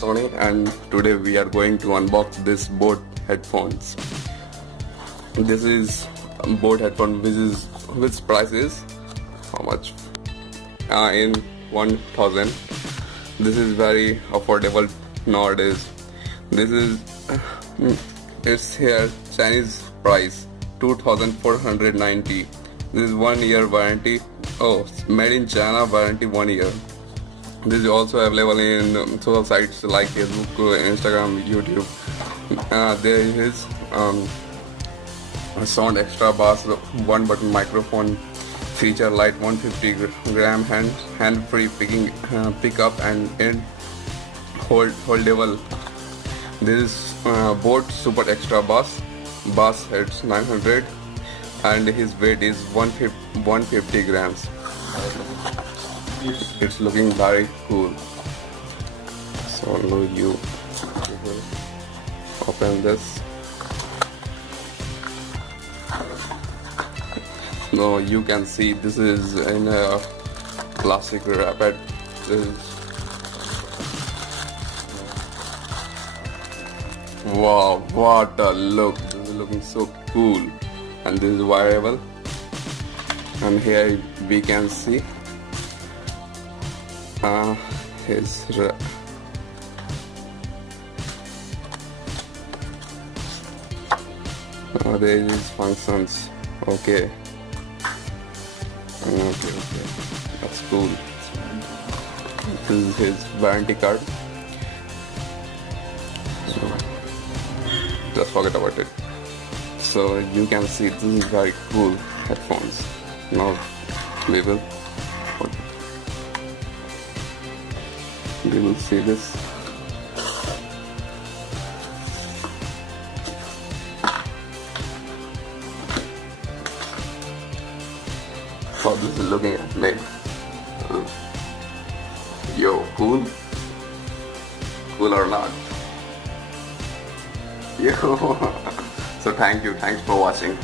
Sony, and today we are going to unbox this Bose headphones. This is Bose headphone which price is how much? In 1000. This is very affordable nowadays. This is it's here Chinese price 2490. This is 1 year warranty. Oh, made in China, warranty 1 year. This is also available in social sites like Facebook, Instagram, YouTube. There is a sound extra bass, one button microphone, feature light, 150 gram hand free pickup and end holdable. This is Bose super extra bass heads 900 and his weight is 150 grams. It's looking very cool. So now you open this. Now you can see this is in a plastic wrapper. Wow, what a look! This is looking so cool, and this is wearable. And here we can see his there is functions. Okay, that's cool. This is his warranty card. So just forget about it. So you can see this is very cool headphones. Now we will see this. How this is looking at me. Yo, cool? Cool or not? Yo. So thanks for watching.